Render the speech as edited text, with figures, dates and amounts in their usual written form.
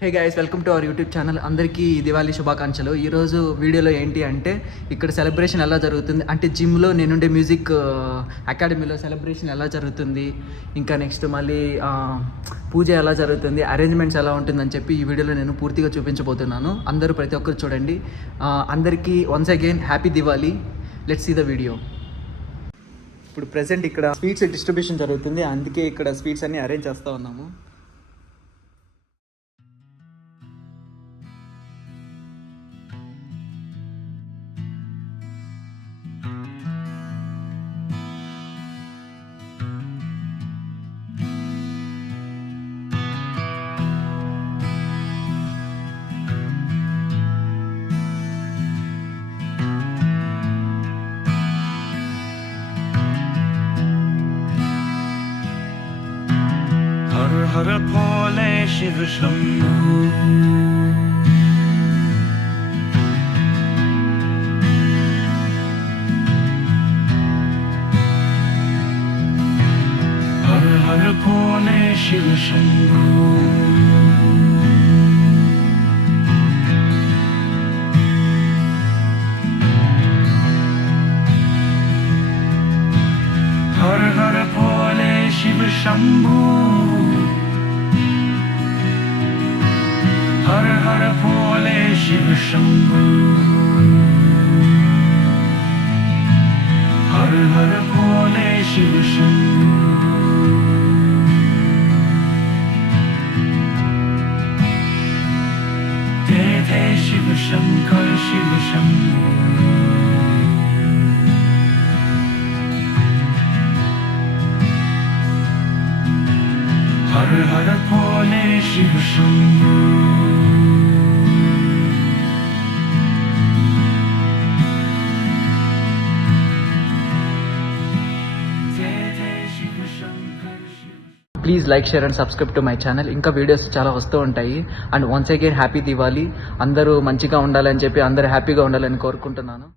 Hey guys, welcome to our YouTube channel. అందరికీ దివాళీ శుభాకాంక్షలు. ఈరోజు వీడియోలో ఏంటి అంటే ఇక్కడ సెలబ్రేషన్ ఎలా జరుగుతుంది అంటే జిమ్లో నేనుండే మ్యూజిక్ అకాడమీలో సెలబ్రేషన్ ఎలా జరుగుతుంది, ఇంకా నెక్స్ట్ మళ్ళీ పూజ ఎలా జరుగుతుంది, అరేంజ్మెంట్స్ ఎలా ఉంటుందని చెప్పి ఈ వీడియోలో నేను పూర్తిగా చూపించబోతున్నాను. అందరూ ప్రతి ఒక్కరు చూడండి. అందరికీ once again happy Diwali. Let's see the video. ఇప్పుడు ప్రెసెంట్ ఇక్కడ స్వీట్స్ డిస్ట్రిబ్యూషన్ జరుగుతుంది, అందుకే ఇక్కడ స్వీట్స్ అన్నీ అరేంజ్ చేస్తూ ఉన్నాము. हर भोले शिव शंभु हर हर भोले शिव शंभु हर हर भोले शिव शंभु हर हर भोले शिव शंभु हर हर भोले शिव शंभु जय जय Shiv Shankar Shiv Shambhu Har Har Bhole Shiv Shambhu please like, share and subscribe to my channel. ఇంకా వీడియోస్ చాలా వస్తూ ఉంటాయి. And once again happy Diwali. అందరూ మంచిగా ఉండాలని చెప్పి అందరూ హ్యాపీగా ఉండాలని కోరుకుంటున్నాను.